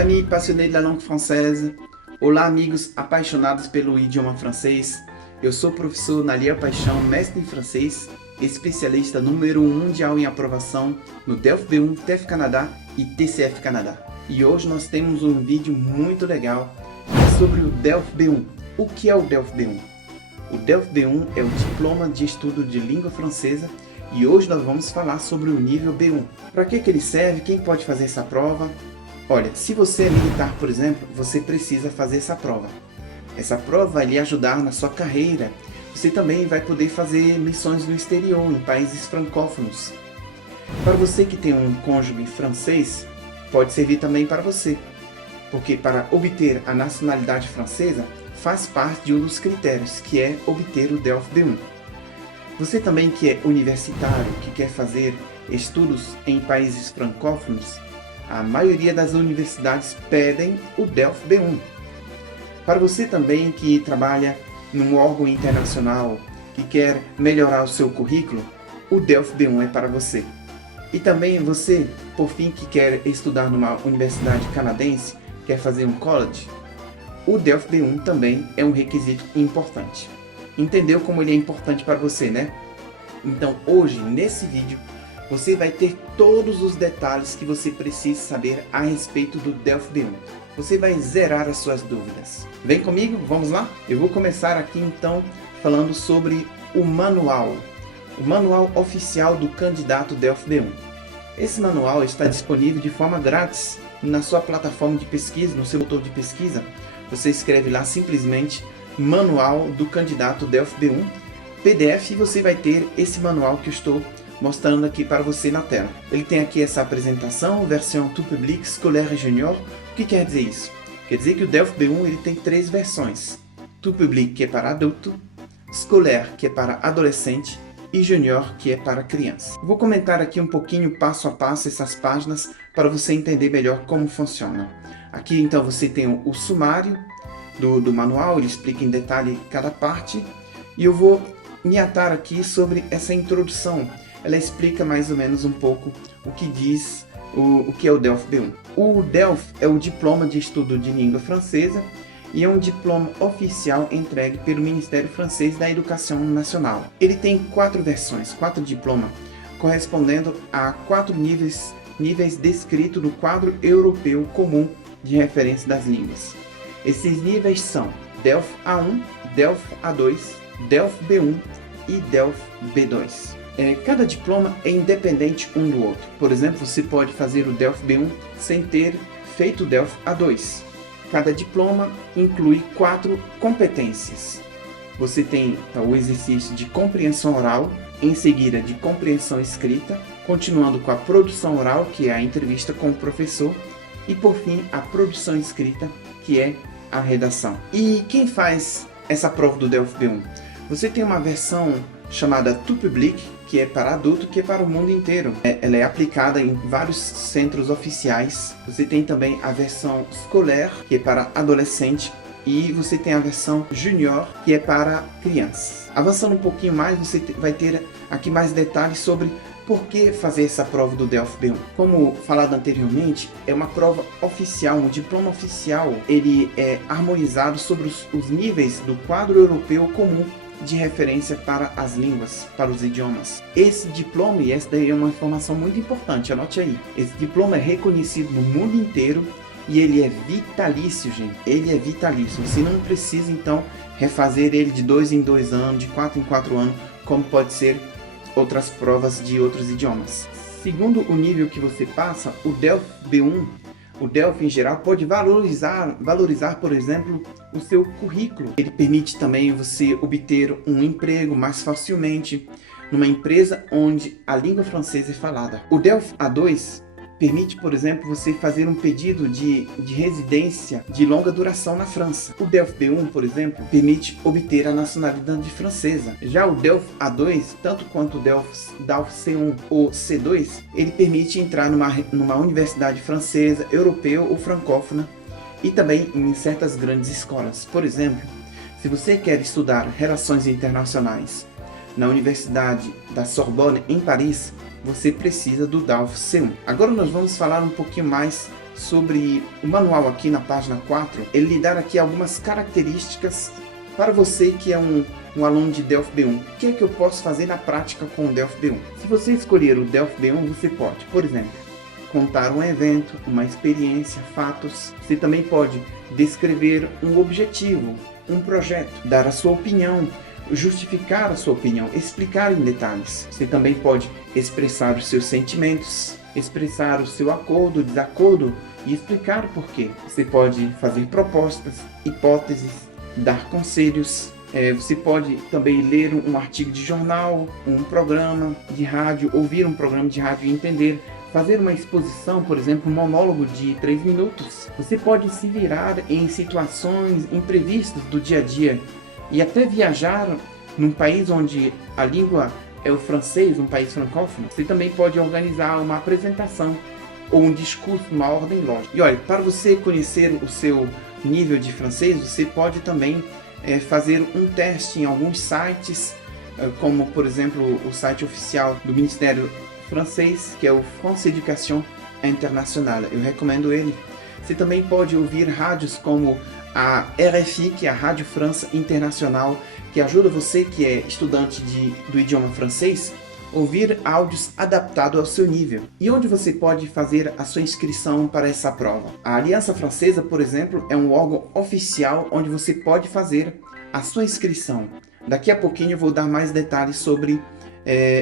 amis passionnés de la langue française. Olá, amigos apaixonados pelo idioma francês. Eu sou o professor Naliel Paixão, mestre em francês, especialista número 1 mundial em aprovação no DELF B1, TEF Canadá e TCF Canadá. E hoje nós temos um vídeo muito legal sobre o DELF B1. O que é o DELF B1? O DELF B1 é o diploma de estudo de língua francesa e hoje nós vamos falar sobre o nível B1. Para que ele serve? Quem pode fazer essa prova? Olha, se você é militar, por exemplo, você precisa fazer essa prova. Essa prova vai lhe ajudar na sua carreira. Você também vai poder fazer missões no exterior, em países francófonos. Para você que tem um cônjuge francês, pode servir também para você. Porque para obter a nacionalidade francesa, faz parte de um dos critérios, que é obter o DELF B1. Você também que é universitário, que quer fazer estudos em países francófonos, a maioria das universidades pedem o DELF B1. Para você também que trabalha num órgão internacional, que quer melhorar o seu currículo, o DELF B1 é para você. E também você, por fim, que quer estudar numa universidade canadense, quer fazer um college, o DELF B1 também é um requisito importante. Entendeu como ele é importante para você, né? Então hoje, nesse vídeo, você vai ter todos os detalhes que você precisa saber a respeito do DELF B1. Você vai zerar as suas dúvidas. Vem comigo, vamos lá? Eu vou começar aqui então falando sobre o manual oficial do candidato DELF B1. Esse manual está disponível de forma grátis na sua plataforma de pesquisa, no seu motor de pesquisa. Você escreve lá simplesmente Manual do Candidato DELF B1, PDF, e você vai ter esse manual que eu estou mostrando aqui para você na tela. Ele tem aqui essa apresentação, versão tout public, scolaire e junior. O que quer dizer isso? Quer dizer que o DELF B1 ele tem 3 versões. Tout public, que é para adulto, scolaire, que é para adolescente, e junior, que é para criança. Vou comentar aqui um pouquinho, passo a passo, essas páginas, para você entender melhor como funciona. Aqui então você tem o sumário do manual, ele explica em detalhe cada parte, e eu vou me atar aqui sobre essa introdução. Ela explica mais ou menos um pouco o que diz o que é o DELF B1. O DELF é o Diploma de Estudo de Língua Francesa e é um diploma oficial entregue pelo Ministério Francês da Educação Nacional. Ele tem 4 versões, 4 diplomas, correspondendo a 4 níveis descritos no quadro europeu comum de referência das línguas. Esses níveis são DELF A1, DELF A2, DELF B1 e DELF B2. Cada diploma é independente um do outro. Por exemplo, você pode fazer o DELF B1 sem ter feito o DELF A2. Cada diploma inclui 4 competências. Você tem o exercício de compreensão oral, em seguida de compreensão escrita, continuando com a produção oral, que é a entrevista com o professor, e por fim a produção escrita, que é a redação. E quem faz essa prova do DELF B1? Você tem uma versão chamada tout public, que é para adulto, que é para o mundo inteiro. Ela é aplicada em vários centros oficiais. Você tem também a versão scolaire, que é para adolescente, e você tem a versão junior, que é para crianças. Avançando um pouquinho mais, você vai ter aqui mais detalhes sobre por que fazer essa prova do DELF B1. Como falado anteriormente, é uma prova oficial, um diploma oficial. Ele é harmonizado sobre os níveis do quadro europeu comum de referência para as línguas, para os idiomas. Esse diploma, e essa daí é uma informação muito importante, anote aí. Esse diploma é reconhecido no mundo inteiro e ele é vitalício, gente. Ele é vitalício. Você não precisa, então, refazer ele de 2 em 2 anos, de 4 em 4 anos, como pode ser outras provas de outros idiomas. Segundo o nível que você passa, o DELF B1, o DELF em geral, pode valorizar, por exemplo, o seu currículo. Ele permite também você obter um emprego mais facilmente numa empresa onde a língua francesa é falada. O DELF A2 permite, por exemplo, você fazer um pedido de residência de longa duração na França. O DELF B1, por exemplo, permite obter a nacionalidade francesa. Já o DELF A2, tanto quanto o DELF C1 ou C2, ele permite entrar numa universidade francesa, europeia ou francófona e também em certas grandes escolas. Por exemplo, se você quer estudar relações internacionais na Universidade da Sorbonne, em Paris, você precisa do DELF C1. Agora nós vamos falar um pouquinho mais sobre o manual aqui na página 4, ele lhe dá aqui algumas características para você que é um aluno de Delphi B1. O que é que eu posso fazer na prática com o Delphi B1? Se você escolher o Delphi B1, você pode, por exemplo, contar um evento, uma experiência, fatos. Você também pode descrever um objetivo, um projeto, dar a sua opinião, justificar a sua opinião, explicar em detalhes. Você também pode expressar os seus sentimentos, expressar o seu acordo, desacordo e explicar o porquê. Você pode fazer propostas, hipóteses, dar conselhos. Você pode também ler um artigo de jornal, um programa de rádio, ouvir um programa de rádio e entender. Fazer uma exposição, por exemplo, um monólogo de 3 minutos. Você pode se virar em situações imprevistas do dia a dia e até viajar num país onde a língua é o francês, um país francófono. Você também pode organizar uma apresentação ou um discurso, uma ordem lógica. E olha, para você conhecer o seu nível de francês, você pode também fazer um teste em alguns sites, como por exemplo o site oficial do Ministério francês, que é o France Education Internationale. Eu recomendo ele. Você também pode ouvir rádios como a RFI, que é a Rádio França Internacional, que ajuda você que é estudante do idioma francês, ouvir áudios adaptados ao seu nível. E onde você pode fazer a sua inscrição para essa prova? A Aliança Francesa, por exemplo, é um órgão oficial onde você pode fazer a sua inscrição. Daqui a pouquinho eu vou dar mais detalhes sobre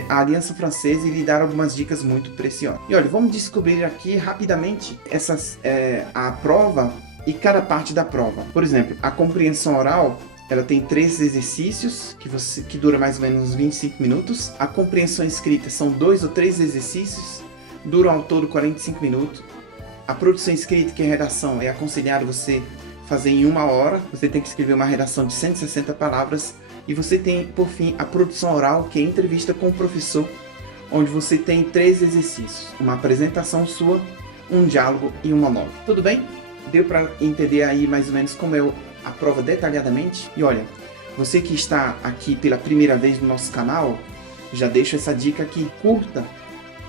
a Aliança Francesa e lhe dar algumas dicas muito preciosas. E olha, vamos descobrir aqui rapidamente a prova e cada parte da prova. Por exemplo, a compreensão oral, ela tem 3 exercícios que dura mais ou menos uns 25 minutos. A compreensão escrita são 2 ou 3 exercícios, duram ao todo 45 minutos. A produção escrita, que é a redação, é aconselhado você fazer em 1 hora. Você tem que escrever uma redação de 160 palavras. E você tem, por fim, a produção oral, que é a entrevista com o professor, onde você tem 3 exercícios. Uma apresentação sua, um diálogo e um monólogo. Tudo bem? Deu para entender aí mais ou menos como é a prova detalhadamente? E olha, você que está aqui pela primeira vez no nosso canal, já deixo essa dica aqui, curta,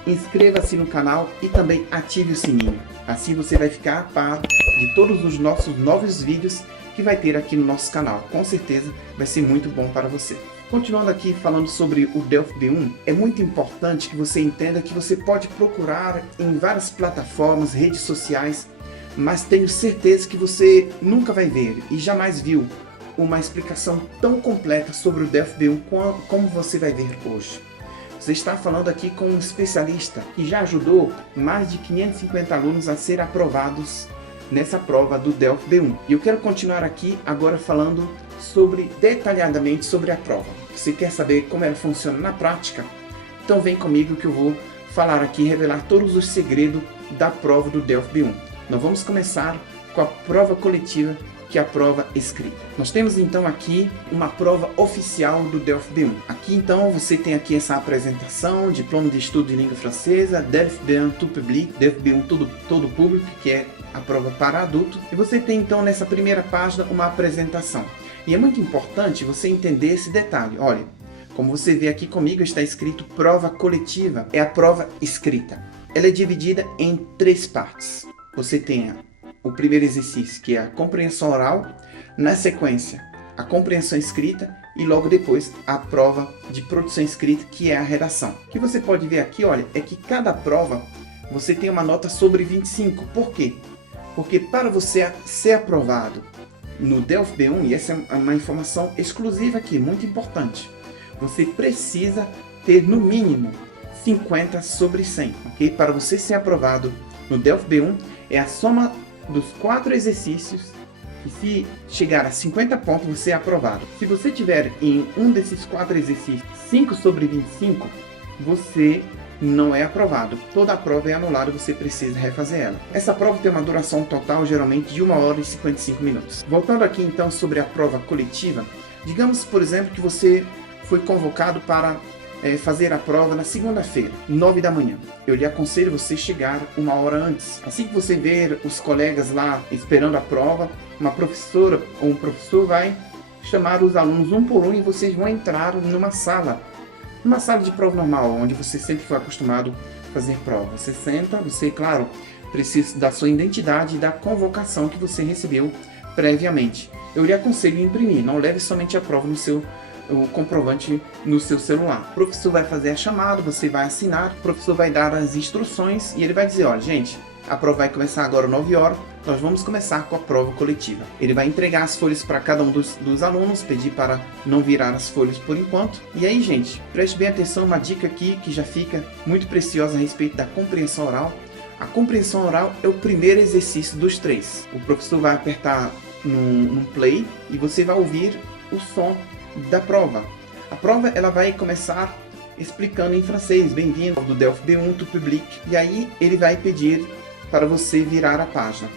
inscreva-se no canal e também ative o sininho. Assim você vai ficar a par de todos os nossos novos vídeos que vai ter aqui no nosso canal. Com certeza vai ser muito bom para você. Continuando aqui falando sobre o Delphi B1, é muito importante que você entenda que você pode procurar em várias plataformas, redes sociais, mas tenho certeza que você nunca vai ver e jamais viu uma explicação tão completa sobre o Delphi B1 como você vai ver hoje. Você está falando aqui com um especialista que já ajudou mais de 550 alunos a serem aprovados nessa prova do Delphi B1. E eu quero continuar aqui agora falando detalhadamente sobre a prova. Você quer saber como ela funciona na prática? Então vem comigo que eu vou falar aqui, revelar todos os segredos da prova do Delphi B1. Nós vamos começar com a prova coletiva, que é a prova escrita. Nós temos então aqui uma prova oficial do Delphi B1. Aqui então você tem aqui essa apresentação, diploma de estudo de língua francesa, Delphi B1 tout public, Delphi B1 todo público, que é a prova para adulto. E você tem então nessa primeira página uma apresentação. E é muito importante você entender esse detalhe. Olha, como você vê aqui comigo, está escrito prova coletiva. É a prova escrita. Ela é dividida em 3 partes. Você tem o primeiro exercício, que é a compreensão oral, na sequência a compreensão escrita e logo depois a prova de produção escrita, que é a redação. O que você pode ver aqui, olha, é que cada prova você tem uma nota sobre 25. Por quê? Porque para você ser aprovado no Delphi B1, e essa é uma informação exclusiva aqui, muito importante, você precisa ter no mínimo 50 sobre 100, ok? Para você ser aprovado no Delphi B1, é a soma dos 4 exercícios, e se chegar a 50 pontos, você é aprovado. Se você tiver em um desses 4 exercícios 5 sobre 25, você não é aprovado. Toda a prova é anulada, você precisa refazer ela. Essa prova tem uma duração total, geralmente, de 1 hora e 55 minutos. Voltando aqui, então, sobre a prova coletiva, digamos, por exemplo, que você foi convocado para fazer a prova na segunda-feira, 9 da manhã. Eu lhe aconselho você chegar 1 hora antes. Assim que você ver os colegas lá esperando a prova, uma professora ou um professor vai chamar os alunos um por um e vocês vão entrar numa sala de prova normal, onde você sempre foi acostumado a fazer prova. Você senta, você, claro, preciso da sua identidade e da convocação que você recebeu previamente. Eu lhe aconselho a imprimir, não leve somente a prova o comprovante no seu celular. O professor vai fazer a chamada, você vai assinar, o professor vai dar as instruções e ele vai dizer, olha, gente, a prova vai começar agora às 9 horas, nós vamos começar com a prova coletiva. Ele vai entregar as folhas para cada um dos alunos, pedir para não virar as folhas por enquanto. E aí, gente, preste bem atenção, uma dica aqui que já fica muito preciosa a respeito da compreensão oral. A compreensão oral é o primeiro exercício dos 3. O professor vai apertar num play e você vai ouvir o som da prova. A prova ela vai começar explicando em francês, bem-vindo do DELF B1 to Public, e aí ele vai pedir para você virar a página.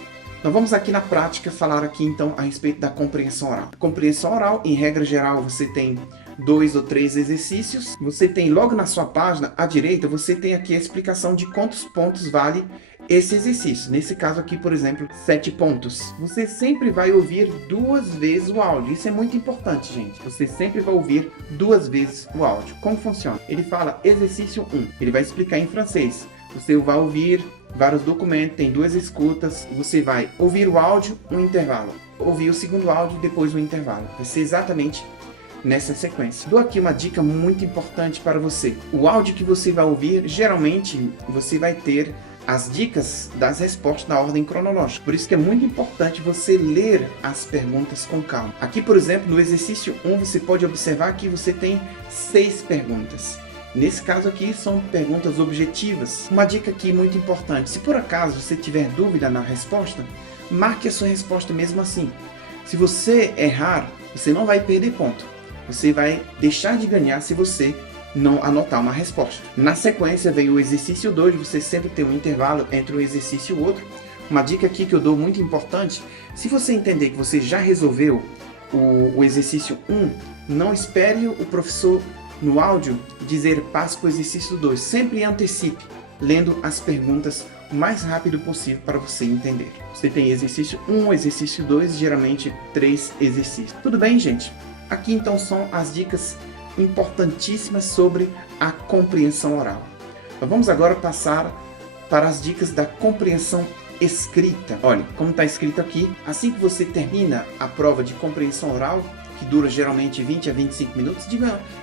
Nós vamos aqui na prática falar aqui então a respeito da compreensão oral. Compreensão oral, em regra geral, você tem 2 ou 3 exercícios. Você tem logo na sua página, à direita, você tem aqui a explicação de quantos pontos vale esse exercício. Nesse caso aqui, por exemplo, 7 pontos. Você sempre vai ouvir 2 vezes o áudio. Isso é muito importante, gente. Você sempre vai ouvir 2 vezes o áudio. Como funciona? Ele fala exercício 1. Ele vai explicar em francês. Você vai ouvir vários documentos, tem 2 escutas. Você vai ouvir o áudio, um intervalo. Ouvir o segundo áudio, depois um intervalo. Vai ser exatamente nessa sequência. Dou aqui uma dica muito importante para você. O áudio que você vai ouvir, geralmente, você vai ter as dicas das respostas na ordem cronológica. Por isso que é muito importante você ler as perguntas com calma. Aqui, por exemplo, no exercício 1, você pode observar que você tem 6 perguntas. Nesse caso aqui, são perguntas objetivas. Uma dica aqui muito importante. Se por acaso você tiver dúvida na resposta, marque a sua resposta mesmo assim. Se você errar, você não vai perder ponto. Você vai deixar de ganhar se você não anotar uma resposta. Na sequência vem o exercício 2, você sempre tem um intervalo entre um exercício e o outro. Uma dica aqui que eu dou muito importante, se você entender que você já resolveu o exercício 1, não espere o professor no áudio dizer passe para o exercício 2. Sempre antecipe, lendo as perguntas o mais rápido possível para você entender. Você tem exercício 1, exercício 2, geralmente 3 exercícios. Tudo bem, gente? Aqui então são as dicas importantíssimas sobre a compreensão oral. Então, vamos agora passar para as dicas da compreensão escrita. Olha, como está escrito aqui, assim que você termina a prova de compreensão oral, que dura geralmente 20 a 25 minutos,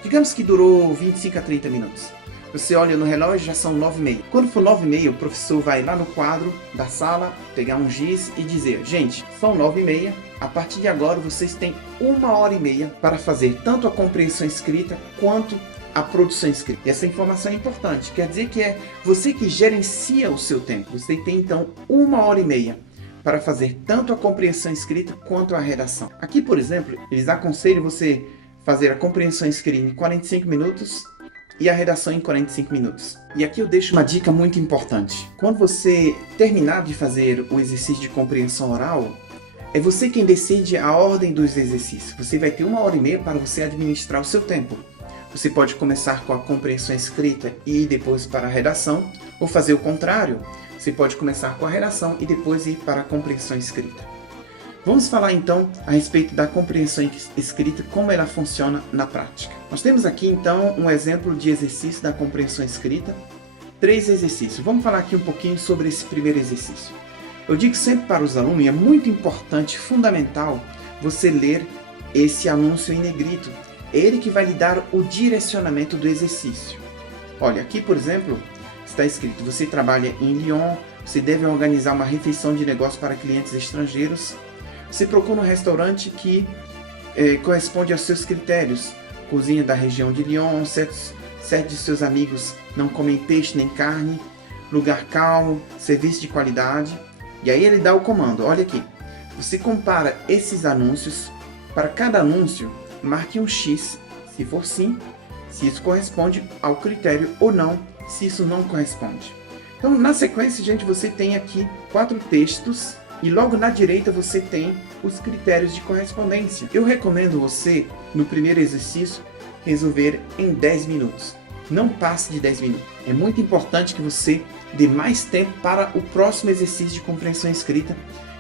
digamos que durou 25 a 30 minutos. Você olha no relógio, já são 9h30. Quando for 9h30, o professor vai lá no quadro da sala, pegar um giz e dizer, gente, são 9h30, a partir de agora vocês têm 1h30 para fazer tanto a compreensão escrita quanto a produção escrita. E essa informação é importante, quer dizer que é você que gerencia o seu tempo. Você tem então 1h30 para fazer tanto a compreensão escrita quanto a redação. Aqui, por exemplo, eles aconselham você fazer a compreensão escrita em 45 minutos e a redação em 45 minutos. E aqui eu deixo uma dica muito importante. Quando você terminar de fazer o exercício de compreensão oral, é você quem decide a ordem dos exercícios. Você vai ter 1h30 para você administrar o seu tempo. Você pode começar com a compreensão escrita e ir depois para a redação, ou fazer o contrário. Você pode começar com a redação e depois ir para a compreensão escrita. Vamos falar então a respeito da compreensão escrita, como ela funciona na prática. Nós temos aqui então um exemplo de exercício da compreensão escrita. 3 exercícios. Vamos falar aqui um pouquinho sobre esse primeiro exercício. Eu digo sempre para os alunos, é muito importante, fundamental, você ler esse anúncio em negrito. É ele que vai lhe dar o direcionamento do exercício. Olha, aqui por exemplo, está escrito, você trabalha em Lyon, você deve organizar uma refeição de negócio para clientes estrangeiros. Você procura um restaurante que corresponde aos seus critérios. Cozinha da região de Lyon, 7 de seus amigos não comem peixe nem carne, lugar calmo, serviço de qualidade. E aí ele dá o comando, olha aqui. Você compara esses anúncios, para cada anúncio, marque um X, se for sim, se isso corresponde ao critério ou não, se isso não corresponde. Então, na sequência, gente, você tem aqui 4 textos e logo na direita você tem os critérios de correspondência. Eu recomendo você, no primeiro exercício, resolver em 10 minutos. Não passe de 10 minutos. É muito importante que você dê mais tempo para o próximo exercício de compreensão escrita,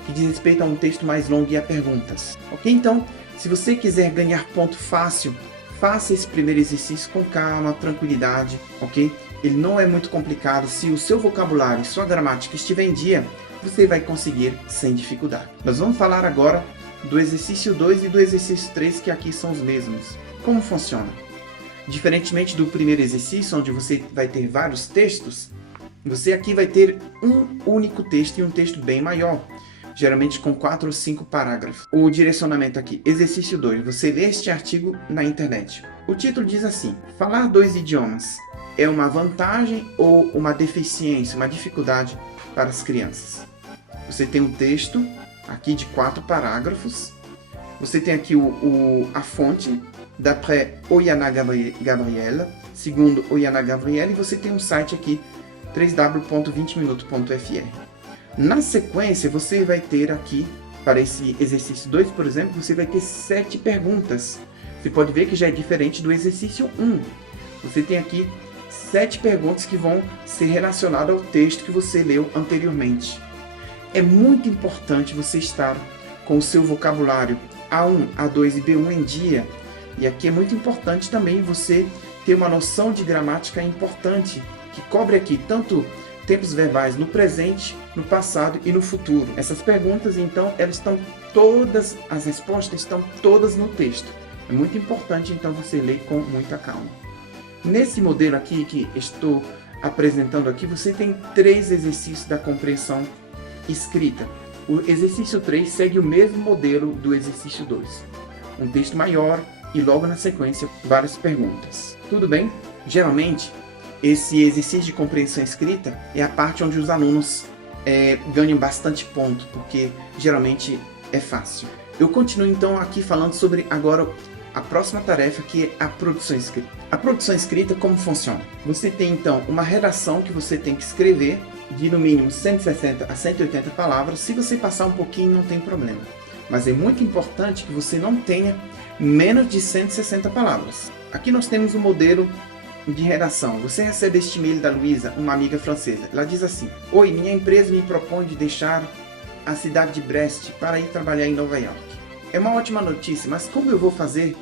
que diz respeito a um texto mais longo e a perguntas. Ok? Então, se você quiser ganhar ponto fácil, faça esse primeiro exercício com calma, tranquilidade, ok? ele não é muito complicado. Se o seu vocabulário e sua gramática estiver em dia, você vai conseguir sem dificuldade. Nós vamos falar agora do exercício 2 e do exercício 3, que aqui são os mesmos. Como funciona? Diferentemente do primeiro exercício, onde você vai ter vários textos, você aqui vai ter um único texto e um texto bem maior, geralmente com 4 ou 5 parágrafos. O direcionamento aqui, exercício 2, você lê este artigo na internet. O título diz assim: falar 2 idiomas é uma vantagem ou uma deficiência, uma dificuldade para as crianças? Você tem um texto aqui de 4 parágrafos. Você tem aqui a fonte, d'après Oyana Gabriel, segundo Oyana Gabriel, e você tem um site aqui, www.20minutos.fr. Na sequência, você vai ter aqui, para esse exercício 2, por exemplo, você vai ter 7 perguntas. Você pode ver que já é diferente do exercício 1. Você tem aqui 7 perguntas que vão ser relacionadas ao texto que você leu anteriormente. É muito importante você estar com o seu vocabulário A1, A2 e B1 em dia. E aqui é muito importante também você ter uma noção de gramática importante, que cobre aqui tanto tempos verbais no presente, no passado e no futuro. Essas perguntas, então, elas estão todas, as respostas estão todas no texto. É muito importante, então, você ler com muita calma. Nesse modelo aqui que estou apresentando aqui, você tem 3 exercícios da compreensão escrita. O exercício 3 segue o mesmo modelo do exercício 2. Um texto maior e logo na sequência várias perguntas. Tudo bem? Geralmente, esse exercício de compreensão escrita é a parte onde os alunos ganham bastante ponto, porque geralmente é fácil. Eu continuo então aqui falando sobre agora a próxima tarefa, que é a produção escrita. A produção escrita, como funciona? Você tem então uma redação que você tem que escrever de no mínimo 160 a 180 palavras. Se você passar um pouquinho, não tem problema. Mas é muito importante que você não tenha menos de 160 palavras. Aqui nós temos um modelo de redação. Você recebe este e-mail da Luísa, uma amiga francesa. Ela diz assim: oi, minha empresa me propõe de deixar a cidade de Brest para ir trabalhar em Nova York. É uma ótima notícia, mas como eu vou fazer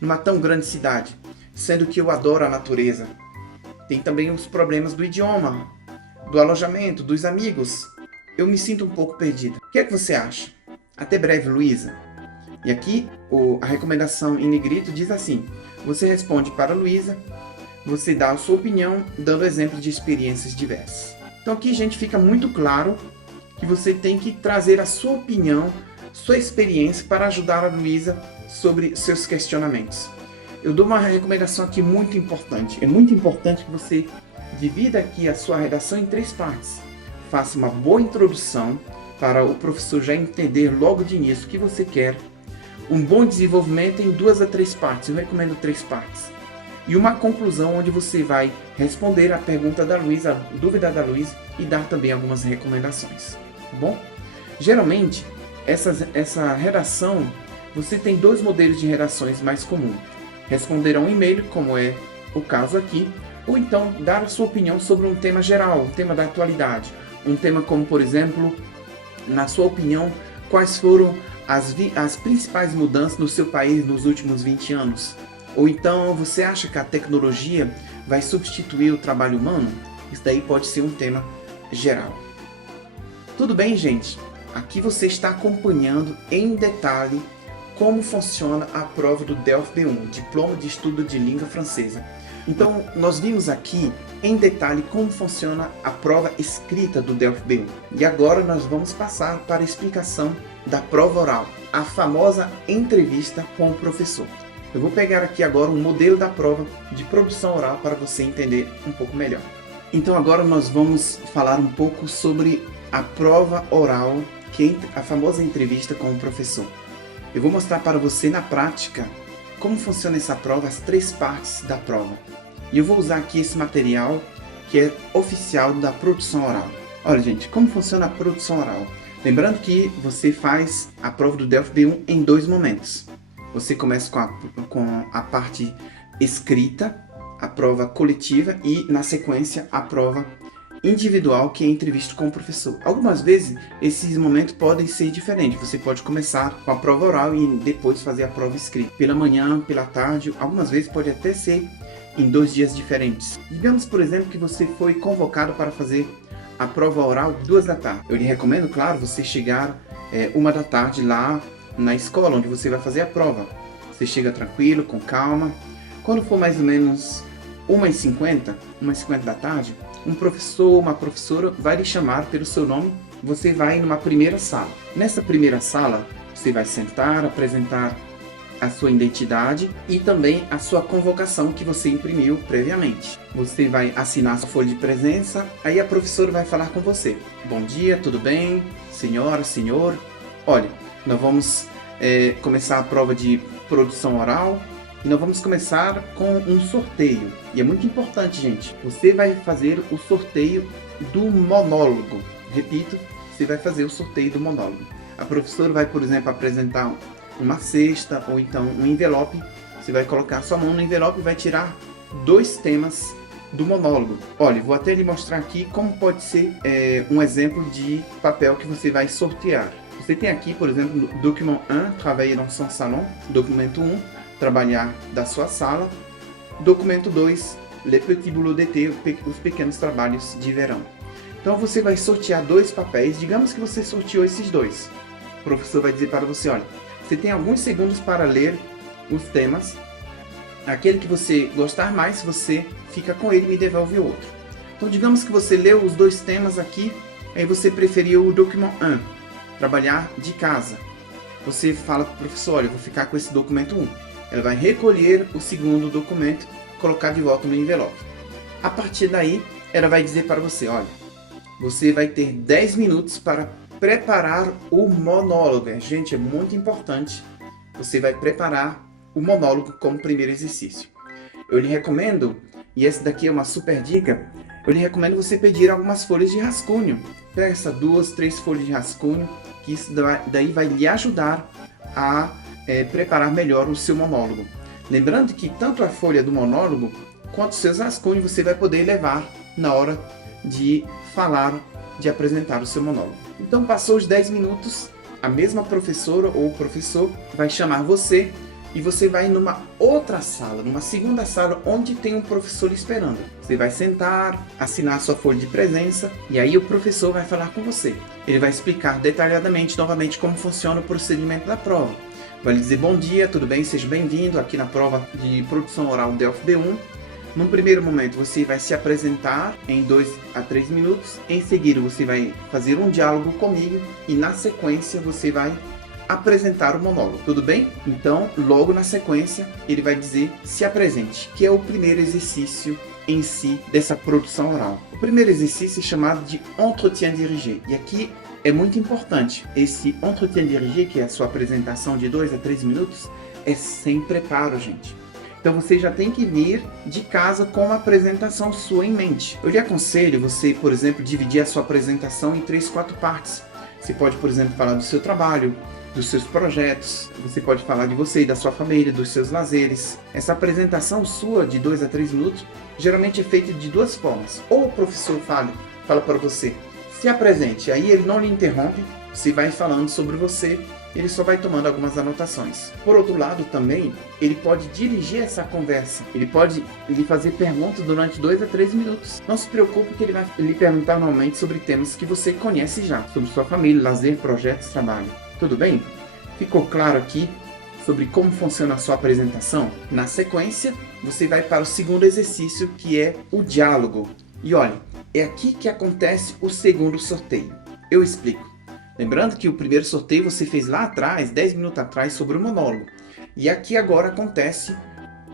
numa tão grande cidade, sendo que eu adoro a natureza? Tem também os problemas do idioma, do alojamento, dos amigos. Eu me sinto um pouco perdida. O que é que você acha? Até breve, Luísa. E aqui a recomendação em negrito diz assim: você responde para a Luísa, você dá a sua opinião, dando exemplos de experiências diversas. Então aqui, gente, fica muito claro que você tem que trazer a sua opinião, sua experiência para ajudar a Luísa sobre seus questionamentos. Eu dou uma recomendação aqui muito importante. É muito importante que você divida aqui a sua redação em 3 partes. Faça uma boa introdução para o professor já entender logo de início o que você quer. Um bom desenvolvimento em 2 a 3 partes. Eu recomendo 3 partes. E uma conclusão onde você vai responder a pergunta da Luísa, a dúvida da Luísa, e dar também algumas recomendações. Tá bom? Geralmente, essa redação, você tem 2 modelos de redações mais comuns. Responder a um e-mail, como é o caso aqui, ou então dar a sua opinião sobre um tema geral, um tema da atualidade. Um tema como, por exemplo, na sua opinião, quais foram as principais mudanças no seu país nos últimos 20 anos? Ou então, você acha que a tecnologia vai substituir o trabalho humano? Isso daí pode ser um tema geral. Tudo bem, gente? Aqui você está acompanhando em detalhe como funciona a prova do DELF B1, Diploma de Estudo de Língua Francesa. Então, nós vimos aqui em detalhe como funciona a prova escrita do DELF B1. E agora nós vamos passar para a explicação da prova oral, a famosa entrevista com o professor. Eu vou pegar aqui agora um modelo da prova de produção oral para você entender um pouco melhor. Então agora nós vamos falar um pouco sobre a prova oral, que é a famosa entrevista com o professor. Eu vou mostrar para você na prática como funciona essa prova, as 3 partes da prova. E eu vou usar aqui esse material que é oficial da produção oral. Olha, gente, como funciona a produção oral? Lembrando que você faz a prova do DELF B1 em 2 momentos. Você começa com a parte escrita, a prova coletiva, e na sequência a prova individual, que é a entrevista com o professor. Algumas vezes esses momentos podem ser diferentes. Você pode começar com a prova oral e depois fazer a prova escrita. Pela manhã, pela tarde, algumas vezes pode até ser em 2 dias diferentes. Digamos, por exemplo, que você foi convocado para fazer a prova oral 2 da tarde. Eu lhe recomendo, claro, você chegar 1 da tarde lá na escola onde você vai fazer a prova. Você chega tranquilo, com calma. Quando for mais ou menos 1h50, 1h50 da tarde, um professor ou uma professora vai lhe chamar pelo seu nome. Você vai numa primeira sala. Nessa primeira sala, você vai sentar, apresentar a sua identidade e também a sua convocação que você imprimiu previamente. Você vai assinar a sua folha de presença, aí a professora vai falar com você. Bom dia, tudo bem? Senhora, senhor? Olha, nós vamos começar a prova de produção oral e nós vamos começar com um sorteio. E é muito importante, gente. Você vai fazer o sorteio do monólogo. Repito, você vai fazer o sorteio do monólogo. A professora vai, por exemplo, apresentar uma cesta ou então um envelope. Você vai colocar sua mão no envelope e vai tirar 2 temas do monólogo. Olha, vou até lhe mostrar aqui como pode ser um exemplo de papel que você vai sortear. Você tem aqui, por exemplo, documento 1, travailler dans son salon. Documento 1, trabalhar da sua sala. Documento 2, les petits boulots d'été, os pequenos trabalhos de verão. Então você vai sortear 2 papéis. Digamos que você sorteou esses 2. O professor vai dizer para você, olha, você tem alguns segundos para ler os temas. Aquele que você gostar mais, você fica com ele e me devolve o outro. Então digamos que você leu os 2 temas aqui, aí você preferiu o documento 1, trabalhar de casa. Você fala para o professor, olha, eu vou ficar com esse documento 1. Ela vai recolher o segundo documento, colocar de volta no envelope. A partir daí, ela vai dizer para você, olha, você vai ter 10 minutos para preparar o monólogo. Gente, é muito importante. Você vai preparar o monólogo como primeiro exercício. Eu lhe recomendo, e essa daqui é uma super dica, eu lhe recomendo você pedir algumas folhas de rascunho. Peça 2, 3 folhas de rascunho, que isso daí vai lhe ajudar a preparar melhor o seu monólogo. Lembrando que tanto a folha do monólogo quanto os seus rascunhos você vai poder levar na hora de falar, de apresentar o seu monólogo. Então passou os 10 minutos, a mesma professora ou professor vai chamar você e você vai numa outra sala, numa segunda sala onde tem um professor esperando. Você vai sentar, assinar sua folha de presença e aí o professor vai falar com você. Ele vai explicar detalhadamente novamente como funciona o procedimento da prova. Vai lhe dizer, bom dia, tudo bem? Seja bem-vindo aqui na prova de produção oral Delphi B1. Num primeiro momento, você vai se apresentar em 2 a 3 minutos. Em seguida, você vai fazer um diálogo comigo e, na sequência, você vai apresentar o monólogo. Tudo bem? Então, logo na sequência, ele vai dizer se apresente, que é o primeiro exercício em si dessa produção oral. O primeiro exercício é chamado de entretien dirigé. E aqui é muito importante. Esse entretien dirigé, que é a sua apresentação de 2 a 3 minutos, é sem preparo, gente. Então você já tem que vir de casa com uma apresentação sua em mente. Eu lhe aconselho você, por exemplo, dividir a sua apresentação em 3, 4 partes. Você pode, por exemplo, falar do seu trabalho, dos seus projetos, você pode falar de você e da sua família, dos seus lazeres. Essa apresentação sua de 2 a 3 minutos geralmente é feita de 2 formas. Ou o professor fala para você, se apresente, aí ele não lhe interrompe, você vai falando sobre você, ele só vai tomando algumas anotações. Por outro lado, também, ele pode dirigir essa conversa. Ele pode lhe fazer perguntas durante 2 a 3 minutos. Não se preocupe que ele vai lhe perguntar normalmente sobre temas que você conhece já. Sobre sua família, lazer, projetos, trabalho. Tudo bem? Ficou claro aqui sobre como funciona a sua apresentação? Na sequência, você vai para o segundo exercício, que é o diálogo. E olha, é aqui que acontece o segundo sorteio. Eu explico. Lembrando que o primeiro sorteio você fez lá atrás, 10 minutos atrás, sobre o monólogo. E aqui agora acontece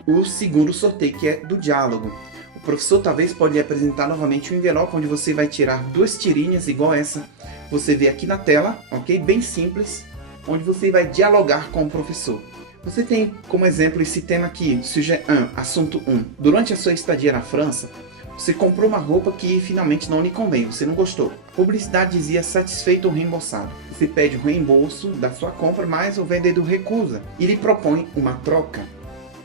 o segundo sorteio, que é do diálogo. O professor talvez pode lhe apresentar novamente um envelope onde você vai tirar 2 tirinhas igual essa que você vê aqui na tela, ok? Bem simples, onde você vai dialogar com o professor. Você tem como exemplo esse tema aqui, sujet 1, assunto 1. Durante a sua estadia na França, você comprou uma roupa que finalmente não lhe convém, você não gostou. A publicidade dizia satisfeito ou reembolsado. Você pede o reembolso da sua compra, mas o vendedor recusa e lhe propõe uma troca.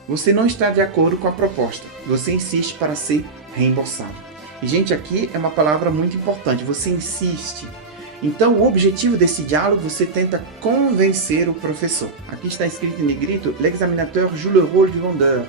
Você não está de acordo com a proposta, você insiste para ser reembolsado. E gente, aqui é uma palavra muito importante, você insiste. Então o objetivo desse diálogo, você tenta convencer o professor. Aqui está escrito em negrito, l'examinateur joue le rôle du vendeur.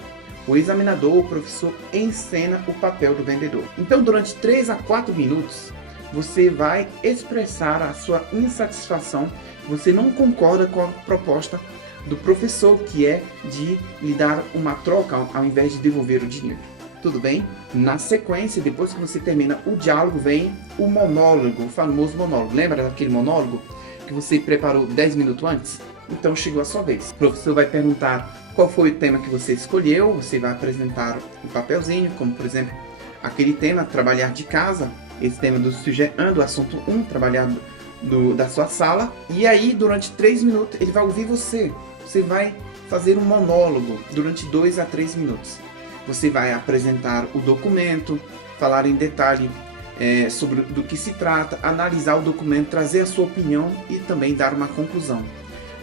O examinador, o professor, encena o papel do vendedor. Então, durante 3 a 4 minutos, você vai expressar a sua insatisfação. Você não concorda com a proposta do professor, que é de lhe dar uma troca ao invés de devolver o dinheiro. Tudo bem? Na sequência, depois que você termina o diálogo, vem o monólogo, o famoso monólogo. Lembra daquele monólogo que você preparou 10 minutos antes? Então chegou a sua vez. O professor vai perguntar qual foi o tema que você escolheu, você vai apresentar um papelzinho, como por exemplo, aquele tema, trabalhar de casa, esse tema do sujet 1, do assunto 1, trabalhar da sua sala. E aí, durante 3 minutos, ele vai ouvir você. Você vai fazer um monólogo durante 2 a 3 minutos. Você vai apresentar o documento, falar em detalhe sobre do que se trata, analisar o documento, trazer a sua opinião e também dar uma conclusão.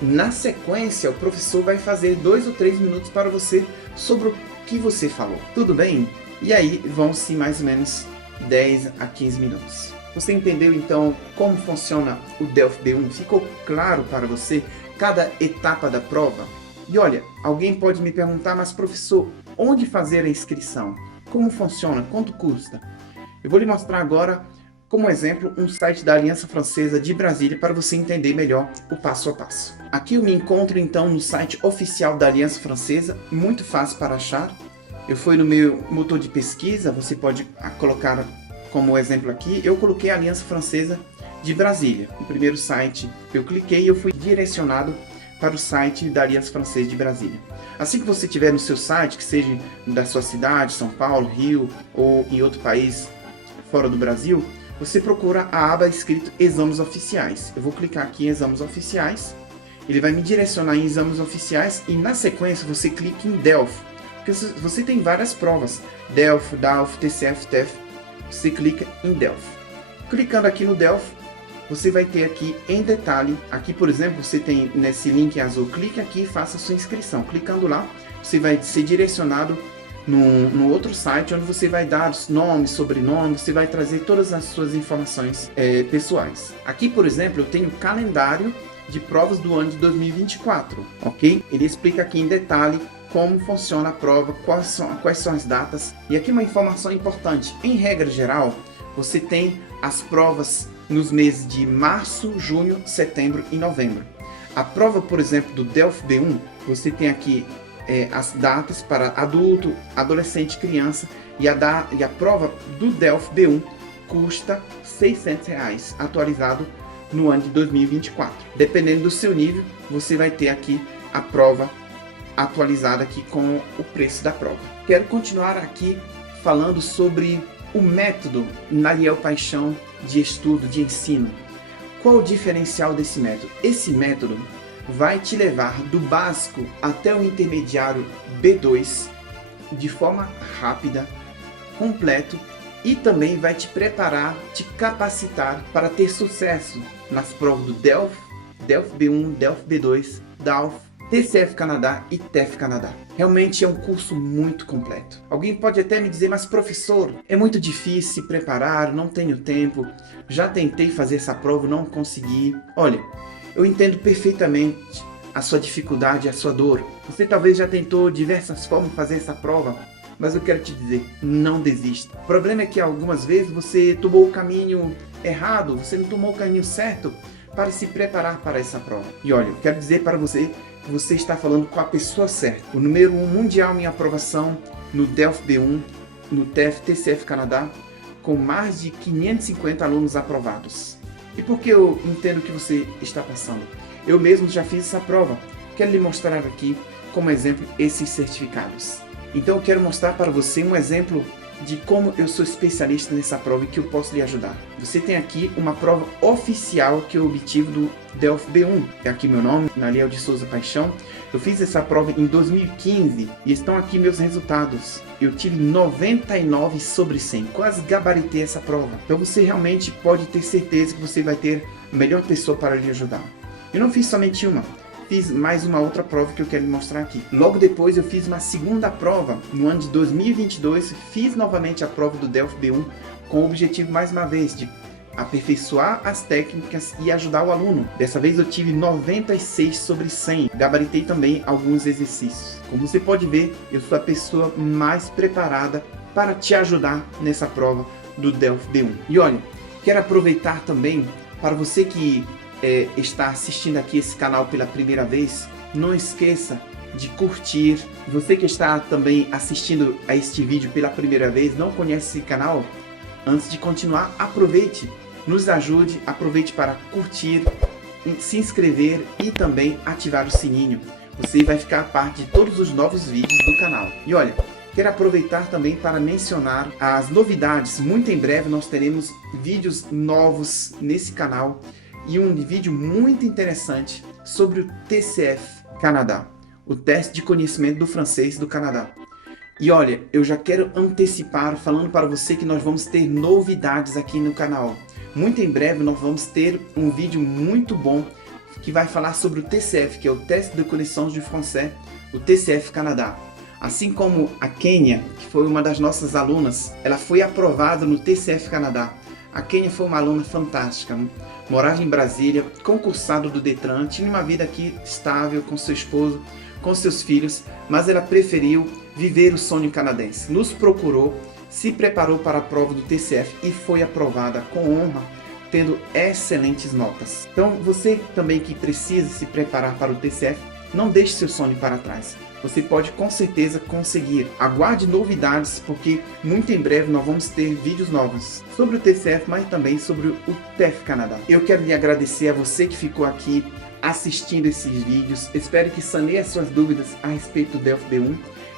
Na sequência, o professor vai fazer 2 ou 3 minutos para você sobre o que você falou. Tudo bem? E aí vão-se mais ou menos 10 a 15 minutos. Você entendeu então como funciona o Delphi B1? Ficou claro para você cada etapa da prova? E olha, alguém pode me perguntar, mas professor, onde fazer a inscrição? Como funciona? Quanto custa? Eu vou lhe mostrar agora, como exemplo, um site da Aliança Francesa de Brasília para você entender melhor o passo a passo. Aqui eu me encontro então no site oficial da Aliança Francesa, muito fácil para achar. Eu fui no meu motor de pesquisa, você pode colocar como exemplo aqui, eu coloquei a Aliança Francesa de Brasília. O primeiro site eu cliquei e eu fui direcionado para o site da Aliança Francesa de Brasília. Assim que você tiver no seu site, que seja da sua cidade, São Paulo, Rio ou em outro país fora do Brasil, você procura a aba escrito Exames Oficiais. Eu vou clicar aqui em Exames Oficiais, ele vai me direcionar em Exames Oficiais e na sequência você clica em Delphi, porque você tem várias provas, Delphi, DALF, TCF, TEF, você clica em Delphi. Clicando aqui no Delphi, você vai ter aqui em detalhe, aqui por exemplo, você tem nesse link azul, clique aqui e faça a sua inscrição. Clicando lá, você vai ser direcionado no outro site, onde você vai dar nome, sobrenome, você vai trazer todas as suas informações pessoais. Aqui, por exemplo, eu tenho o calendário de provas do ano de 2024, ok? Ele explica aqui em detalhe como funciona a prova, quais são as datas. E aqui uma informação importante, em regra geral, você tem as provas nos meses de março, junho, setembro e novembro. A prova, por exemplo, do Delphi B1, você tem aqui as datas para adulto, adolescente, criança, e a prova do Delphi B1 custa R$ 600, atualizado no ano de 2024. Dependendo do seu nível, você vai ter aqui a prova atualizada aqui com o preço da prova. Quero continuar aqui falando sobre o método Naliel Paixão de estudo, de ensino. Qual o diferencial desse método? Esse método vai te levar do básico até o intermediário B2 de forma rápida, completo, e também vai te preparar, te capacitar para ter sucesso nas provas do Delphi, Delphi B1, Delphi B2, DALF, TCF Canadá e TEF Canadá. Realmente é um curso muito completo. Alguém pode até me dizer, mas professor, é muito difícil se preparar, não tenho tempo, já tentei fazer essa prova, não consegui. Olha, eu entendo perfeitamente a sua dificuldade, a sua dor. Você talvez já tentou diversas formas de fazer essa prova, mas eu quero te dizer, não desista. O problema é que algumas vezes você tomou o caminho errado, você não tomou o caminho certo para se preparar para essa prova. E olha, eu quero dizer para você que você está falando com a pessoa certa. O número 1 mundial em aprovação no Delphi B1, no TEF, TCF Canadá, com mais de 550 alunos aprovados. E por que eu entendo que você está passando? Eu mesmo já fiz essa prova. Quero lhe mostrar aqui como exemplo esses certificados. Então eu quero mostrar para você um exemplo de como eu sou especialista nessa prova e que eu posso lhe ajudar. Você tem aqui uma prova oficial que eu obtive do Delphi B1. É aqui meu nome, Naliel de Souza Paixão. Eu fiz essa prova em 2015 e estão aqui meus resultados. Eu tive 99 sobre 100, quase gabaritei essa prova. Então você realmente pode ter certeza que você vai ter a melhor pessoa para lhe ajudar. Eu não fiz somente uma. Fiz mais uma outra prova que eu quero lhe mostrar aqui. Logo depois eu fiz uma segunda prova, no ano de 2022, fiz novamente a prova do Delphi B1, com o objetivo mais uma vez de aperfeiçoar as técnicas e ajudar o aluno. Dessa vez eu tive 96 sobre 100. Gabaritei também alguns exercícios. Como você pode ver, eu sou a pessoa mais preparada para te ajudar nessa prova do Delphi B1. E olha, quero aproveitar também para você que está assistindo aqui esse canal pela primeira vez, não esqueça de curtir. Você que está também assistindo a este vídeo pela primeira vez, não conhece esse canal, antes de continuar, aproveite, nos ajude, aproveite para curtir, se inscrever e também ativar o sininho. Você vai ficar a parte de todos os novos vídeos do canal. E olha, quero aproveitar também para mencionar as novidades. Muito em breve nós teremos vídeos novos nesse canal e um vídeo muito interessante sobre o TCF Canadá, o teste de conhecimento do francês do Canadá. E olha, eu já quero antecipar falando para você que nós vamos ter novidades aqui no canal. Muito em breve nós vamos ter um vídeo muito bom que vai falar sobre o TCF, que é o Teste de Connaissance du Français, o TCF Canadá. Assim como a Kênia, que foi uma das nossas alunas, ela foi aprovada no TCF Canadá. A Kênia foi uma aluna fantástica, morava em Brasília, concursado do Detran, tinha uma vida aqui estável com seu esposo, com seus filhos, mas ela preferiu viver o sonho canadense. Nos procurou, se preparou para a prova do TCF e foi aprovada com honra, tendo excelentes notas. Então você também que precisa se preparar para o TCF, não deixe seu sonho para trás. Você pode com certeza conseguir. Aguarde novidades, porque muito em breve nós vamos ter vídeos novos sobre o TCF, mas também sobre o TEF Canadá. Eu quero lhe agradecer a você que ficou aqui assistindo esses vídeos. Espero que saneie as suas dúvidas a respeito do Delphi B1.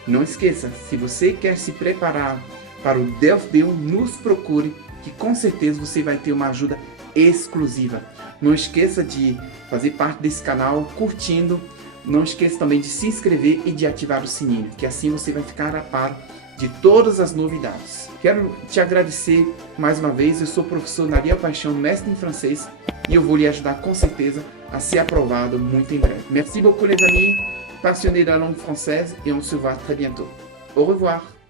Não esqueça, se você quer se preparar para o Delphi B1, nos procure, que com certeza você vai ter uma ajuda exclusiva. Não esqueça de fazer parte desse canal curtindo. Não esqueça também de se inscrever e de ativar o sininho, que assim você vai ficar a par de todas as novidades. Quero te agradecer mais uma vez. Eu sou o professor Nalia Paixão, mestre em francês, e eu vou lhe ajudar com certeza a ser aprovado muito em breve. Merci beaucoup les amis, passionnés de la langue française, et on se voit très bientôt. Au revoir.